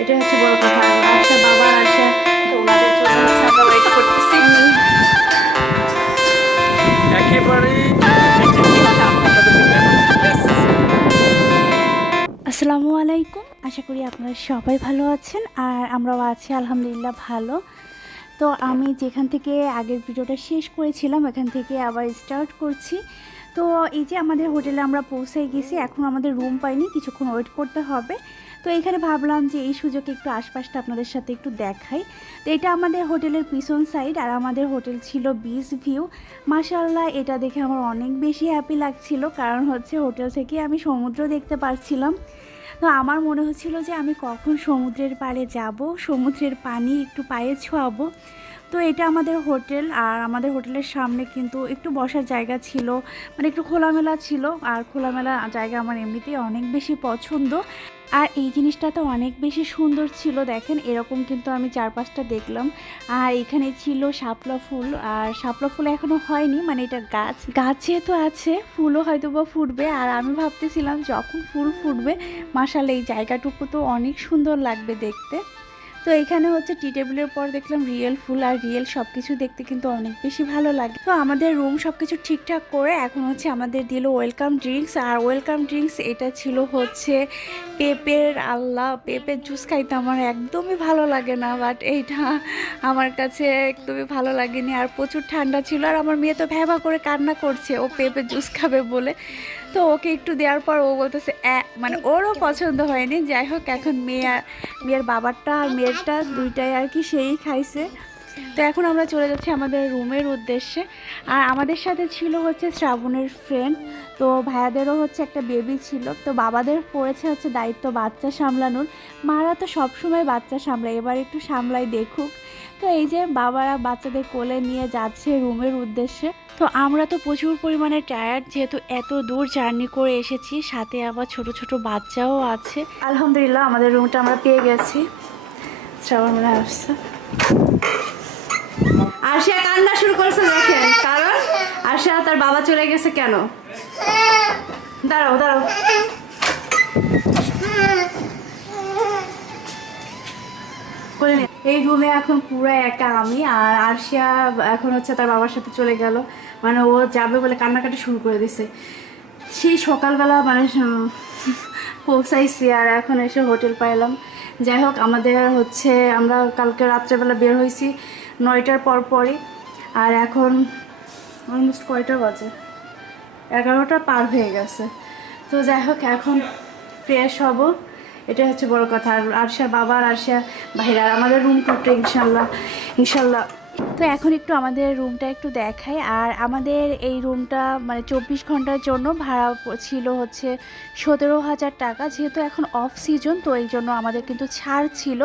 এটা হচ্ছে বড় কথা আর আশা বাবা আর তো ওনাদের জন্য আমরা ওয়েট করতেছি একেবারেই এই যে ঠিকঠাক আপনাদেরকে দেখানো। Yes. আসসালামু আলাইকুম আশা করি আপনারা সবাই ভালো আছেন আর আমরাও আছি আলহামদুলিল্লাহ ভালো তো আমি যেখান থেকে আগের ভিডিওটা শেষ করেছিলাম এখান থেকে আবার স্টার্ট করছি তো এই যে আমাদের হোটেলে আমরা পৌঁছে গেছি এখন আমাদের রুম পাইনি কিছুক্ষণ ওয়েট করতে হবে তো এখানে ভাবলাম যে এই সুযোগে একটু আশপাশটা আপনাদের সাথে একটু দেখাই। তো এটা আমাদের হোটেলের পিছন সাইড আর আমাদের হোটেল ছিল বিচ ভিউ মাশাল্লাহ এটা দেখে আমার অনেক বেশি হ্যাপি লাগছিল, কারণ হচ্ছে হোটেল থেকে আমি সমুদ্র দেখতে পারছিলাম। তো আমার মনে হচ্ছিল যে আমি কখন সমুদ্রের পাড়ে যাব, সমুদ্রের পানি একটু পায়ে ছোঁয়াবো। তো এটা আমাদের হোটেল আর আমাদের হোটেলের সামনে কিন্তু একটু বসার জায়গা ছিল মানে একটু খোলামেলা ছিল আর খোলামেলা জায়গা আমার এমনিতেই অনেক বেশি পছন্দ। আর এই জিনিসটা তো অনেক বেশি সুন্দর ছিল, দেখেন এরকম কিন্তু আমি চার পাঁচটা দেখলাম। আর এখানে ছিল শাপলা ফুল আর শাপলা ফুল এখনও হয়নি মানে এটা গাছ। গাছে তো আছে, ফুলও হয়তো বা ফুটবে। আর আমি ভাবতেছিলাম যখন ফুল ফুটবে মাসাল এই জায়গাটুকু তো অনেক সুন্দর লাগবে দেখতে। তো এখানে হচ্ছে টি টেবিলের পর দেখলাম রিয়েল ফুল আর রিয়েল সব কিছু দেখতে কিন্তু অনেক বেশি ভালো লাগে। তো আমাদের রুম সব কিছু ঠিকঠাক করে এখন হচ্ছে আমাদের দিল ওয়েলকাম ড্রিঙ্কস আর ওয়েলকাম ড্রিঙ্কস এটা ছিল হচ্ছে পেঁপের আল্লাহ পেঁপের জুস খাইতে আমার একদমই ভালো লাগে না বাট এইটা আমার কাছে একদমই ভালো লাগেনি আর প্রচুর ঠান্ডা ছিল আর আমার মেয়ে তো ভ্যাভা করে কান্না করছে, ও পেঁপের জুস খাবে বলে। তো ওকে একটু দেওয়ার পর ও বলতেছে মানে ওরও পছন্দ হয়নি। যাই হোক এখন মেয়ে মেয়ের বাবারটা আর মেয়েরটা দুইটাই আর কি সেই খাইছে। তো এখন আমরা চলে যাচ্ছি আমাদের রুমের উদ্দেশ্যে। আর আমাদের সাথে ছিল হচ্ছে শ্রাবণের ফ্রেন্ড তো ভাইয়াদেরও হচ্ছে একটা বেবি ছিল। তো বাবাদের পড়েছে হচ্ছে দায়িত্ব বাচ্চা সামলানোর। মারা তো সবসময় বাচ্চা সামলায়, এবার একটু সামলাই দেখুক। তো এই যে বাবারা বাচ্চাদের কোলে নিয়ে যাচ্ছে রুমের উদ্দেশ্যে। তো আমরা তো প্রচুর পরিমাণে টায়ার্ড যেহেতু এত দূর জার্নি করে এসেছি, সাথে আবার ছোট ছোট বাচ্চাও আছে। আলহামদুলিল্লাহ, আমাদের রুমটা আমরা পেয়ে গেছি। আশিয়া কান্না শুরু করেছে, দেখেন। কারণ আরশিয়া তার বাবা চলে গেছে কেন? দাঁড়াও দাঁড়াও। করে। এই রুমে এখন পুরো একা আমি আর আরশিয়া এখন হচ্ছে তার বাবার সাথে চলে গেল। মানে ও যাবে বলে কান্নাকাটি শুরু করে দিছে। সেই সকালবেলা মানে পৌঁছাইছি আর এখন এসে হোটেল পাইলাম। যাই হোক, আমাদের হচ্ছে আমরা কালকে রাত্রেবেলা বের হয়েছি নয়টার পর পরই। আর এখন অলমোস্ট কয়টা বাজে? এগারোটা পার হয়ে গেছে। তো যাই হোক, এখন ফ্রেশ হব। এটা হচ্ছে বড় কথা। আর আরশার বাবা আর আরশা বাইরে আর আমাদের রুম টুকটা ইনশাল্লাহ ইনশাল্লাহ। তো এখন একটু আমাদের রুমটা একটু দেখাই। আর আমাদের এই রুমটা মানে চব্বিশ ঘণ্টার জন্য ভাড়া ছিল হচ্ছে সতেরো হাজার টাকা। যেহেতু এখন অফ সিজন তো এই জন্য আমাদের কিন্তু ছাড় ছিল।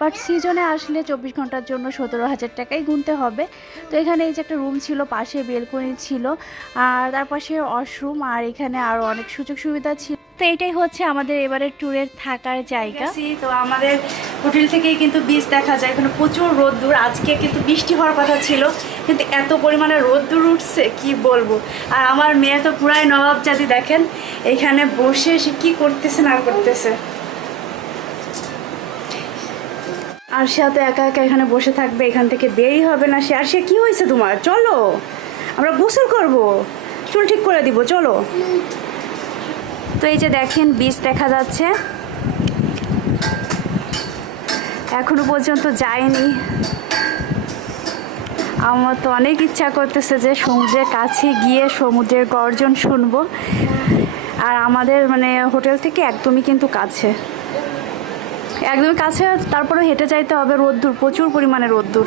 বাট সিজনে আসলে চব্বিশ ঘণ্টার জন্য সতেরো হাজার টাকাই গুনতে হবে। তো এখানে এই যে একটা রুম ছিল, পাশে বেলকনি ছিল। আর তার পাশে ওয়াশরুম আর এখানে আরও অনেক সুযোগ সুবিধা ছিল। তো এটাই হচ্ছে আমাদের এবারের ট্যুরের থাকার জায়গা। তো আমাদের হোটেল থেকেই কিন্তু বীজ দেখা যায়। এখানে প্রচুর রোদ্দুর। আজকে কিন্তু বৃষ্টি হওয়ার কথা ছিল, কিন্তু এত পরিমাণে রোদ্দুর উঠছে, কি বলব? আর আমার মেয়ে তো পুরাই নবাব জাতি, দেখেন, এখানে বসে সে কি করতেছে, না করতেছে। আর সে তো একা একা এখানে বসে থাকবে, এখান থেকে বেরই হবে না সে। আর সে কি হয়েছে তোমার? চলো, আমরা গোসল করব। চুল ঠিক করে দিব, চলো। তো এই যে দেখেন বীজ দেখা যাচ্ছে। এখনও পর্যন্ত যায়নি। আমার তো অনেক ইচ্ছা করতেছে যে সমুদ্রের কাছে গিয়ে সমুদ্রের গর্জন শুনব। আর আমাদের মানে হোটেল থেকে একদমই কিন্তু কাছে। একদমই কাছে তারপরে হেঁটে যাইতে হবে রোদ্দুর, প্রচুর পরিমাণে রোদ্দুর।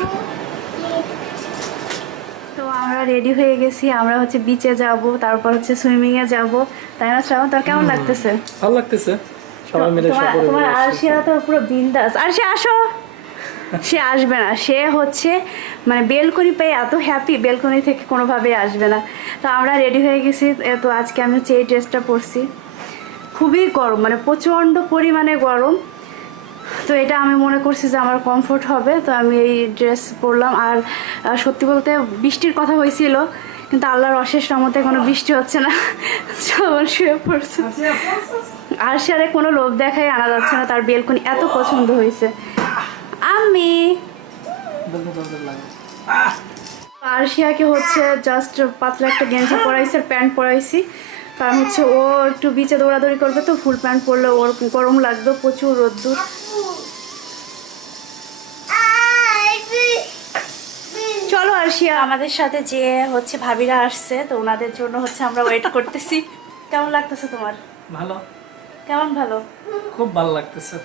আমরা রেডি হয়ে গেছি আমরা হচ্ছে বিচে যাব তারপর হচ্ছে সুইমিংয়ে যাব। তাই না শ্রাবণ? তোর কেমন লাগতেছে? ভালো লাগতেছে। সবাই মিলে তোমার। আরশিয়া তো পুরো বিন্দাস। আর সে আসো। সে আসবে না। সে হচ্ছে মানে বেলকনি পেয়ে এত হ্যাপি বেলকনি থেকে কোনোভাবেই আসবে না। তো আমরা রেডি হয়ে গেছি। এ তো আজকে আমি হচ্ছে এই ড্রেসটা পরছি। খুবই গরম মানে প্রচণ্ড পরিমাণে গরম। তো এটা আমি মনে করছি যে আমার কমফোর্ট হবে। তো আমি এই ড্রেস পরলাম। আর সত্যি বলতে বৃষ্টির কথা হয়েছিল, কিন্তু আল্লাহর অশেষ রহমতে কোনো বৃষ্টি হচ্ছে না। সবার শুয়ে পড়ছে। আর সারে কোনো লোভ দেখাই আনা যাচ্ছে না, তার বেলকুনি এত পছন্দ হয়েছে। আমি। আরশিয়াকে হচ্ছে জাস্ট পাতলা একটা গেঞ্জি পরাইছি আর প্যান্ট পরাইছি। কারণ হচ্ছে ও একটু বিচে দৌড়াদৌড়ি করবে তো, ফুল প্যান্ট পরলে ওর গরম লাগবে, প্রচুর রোদ্দুর। আরশিয়া আমাদের সাথে যে হচ্ছে ভাবিরা আসছে তো ওনাদের জন্য হচ্ছে আমরা ওয়েট করতেছি। কেমন লাগতেছে তোমার? ভালো। কেমন ভালো? খুব ভালো লাগতেছে।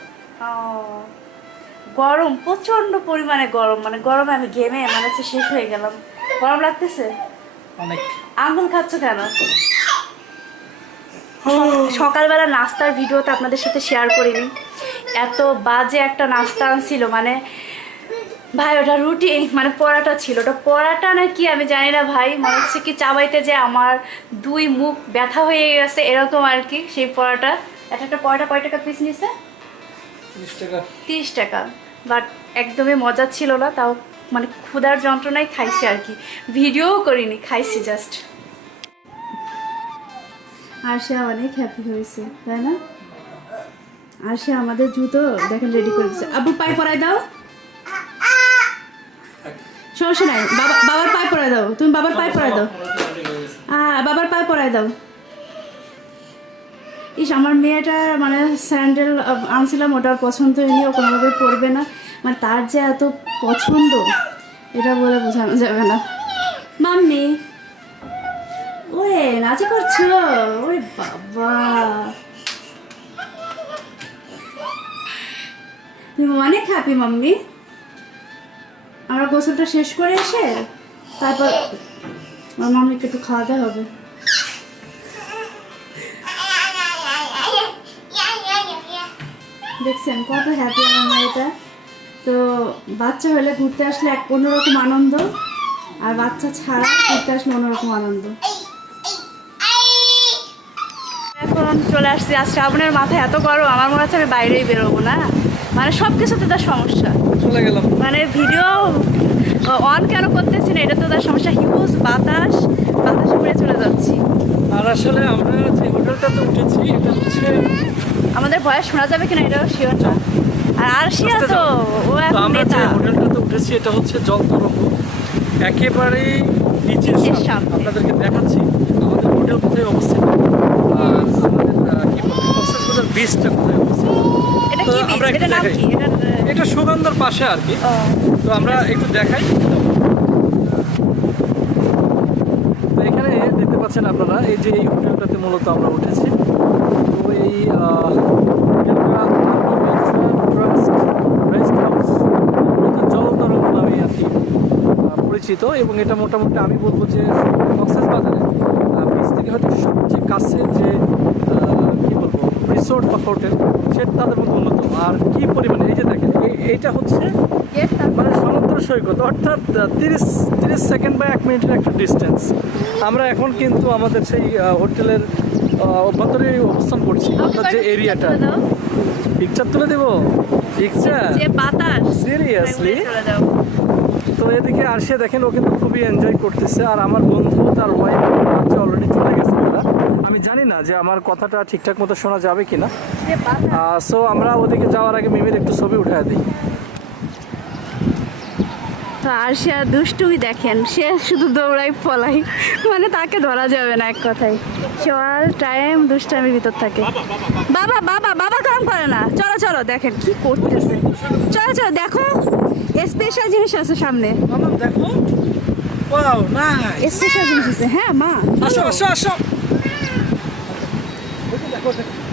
গরম প্রচণ্ড পরিমাণে গরম মানে গরমে আমি গেমে মানে হচ্ছে শেষ হয়ে গেলাম। গরম লাগতেছে? অনেক। আঙ্গুল খাচ্ছ কেন? সকালবেলা নাস্তার ভিডিওতে আপনাদের সাথে শেয়ার করিনি। এত বাজে একটা নাস্তা আনছিল মানে ভাই ওটা রুটি মানে পরাটা ছিল। ওটা পরাটা না কি আমি জানি না ভাই মনে হচ্ছে কি চাবাইতে যে আমার দুই মুখ ব্যথা হয়ে গেছে এরকম আর কি সেই পরাটা। একটা একটা পরাটা কয় টাকা পিস নিছে? তিরিশ টাকা। তিরিশ টাকা। বাট একদমই মজা ছিল না তাও মানে ক্ষুধার যন্ত্রণায় খাইছি আর কি। ভিডিও করিনি খাইছি জাস্ট আর সে অনেক হ্যাপি হয়েছে তাই না? আর সে আমাদের জুতো দেখেন রেডি করে দিচ্ছে আব্বু পায়ে পরাই দাও। সমস্যা নাই। বাবা, বাবার পায়ে পরাই দাও। তুমি বাবার পায়ে পরাই দাও। হ্যাঁ বাবার পায়ে পরাই দাও। ইস, আমার মেয়েটার মানে স্যান্ডেল আনছিলাম ওটার পছন্দ হয়নি, ও কোনোভাবে পরবে না। মানে তার যে এত পছন্দ, এটা বলে বোঝানো যাবে না। মাম্মি ওরে নাচে করছ? ওরে বাবা। তুমি অনেক হ্যাপি মাম্মি। আমরা গোসলটা শেষ করে এসে তারপর আমার মামিকে একটু খাওয়াতে হবে। দেখছেন, কত হ্যাপি আমার এটা। তো বাচ্চা হলে ঘুরতে আসলে এক অন্যরকম আনন্দ, আর বাচ্চা ছাড়া ঘুরতে আসলে অন্যরকম আনন্দ। এখন চলে আসছি। আজ শ্রাবণের মাথায় এত গরম আমার মনে হচ্ছে আমি বাইরেই বেরোবো না? মানে সব কিছুতে তার সমস্যা। চলে গেলাম। মানে ভিডিও অন কেন করতেছি না এটা তো তার সমস্যা। হিউজ বাতাস বাতাস উড়ে চলে যাচ্ছি। আর আসলে আমরা যে হোটেলটাতে উঠেছি এটা হচ্ছে আমাদের ভয়েস শোনা যাবে কিনা এটাও শিওর না। আর আরশিয়া তো ও এখন আমরা যে হোটেলটাতে উঠেছি এটা হচ্ছে জল তরঙ্গ একেবারেই নিচের। সামনে। আপনাদেরকে দেখাচ্ছি আমাদের হোটেল কোথায় অবস্থিত। কোথায় এটা কি আমরা বীজ এটা নাম কি? এটা এটা সুগন্ধার পাশে আর কি। তো আমরা একটু দেখাই। তো এখানে দেখতে পাচ্ছেন আপনারা এই যে এই হোটেলটাতে মূলত আমরা উঠেছি। তো এই পরিচিত এবং এটা মোটামুটি আমি বলব যে কক্সেস বাজারে বিচ থেকে হয়তো সবচেয়ে কাছে রিসোর্ট বা হোটেল সেটা তাদের মধ্যে অন্যতম। আর কি পরিমাণে? এই যে দেখেন এইটা হচ্ছে মানে সমুদ্র সৈকত অর্থাৎ তিরিশ তিরিশ সেকেন্ড বা এক মিনিটের একটা ডিস্টেন্স আমরা এখন কিন্তু আমাদের সেই হোটেলের অভ্যন্তরে অবস্থান করছি অর্থাৎ যে এরিয়াটা পিকচার তুলে দেবো? পিকচার সিরিয়াসলি তো এদিকে আসে দেখেন ও কিন্তু খুবই এনজয় করতেছে আর আমার বন্ধু তার ওয়াইফ অলরেডি চলে গেছে। আমি জানি না যে আমার কথাটা ঠিকঠাক মতো শোনা যাবে কি না সো আমরা ওদিকে যাওয়ার আগে মিমির একটু ছবি উঠে দিই। আর সে আর দুষ্টুমি দেখেন সে শুধু দৌড়াই ফলাই মানে তাকে ধরা যাবে না এক কথায়। সে অল টাইম দুষ্টামির ভিতর থাকে। বাবা বাবা বাবা কাম করে না। চলো চলো দেখেন কি করতেছে। চলো চলো দেখো। স্পেশাল জিনিস আছে সামনে। দেখো। ওয়াও নাইস স্পেশাল জিনিস আছে। হ্যাঁ মা। আসো আসো আসো। দেখো দেখো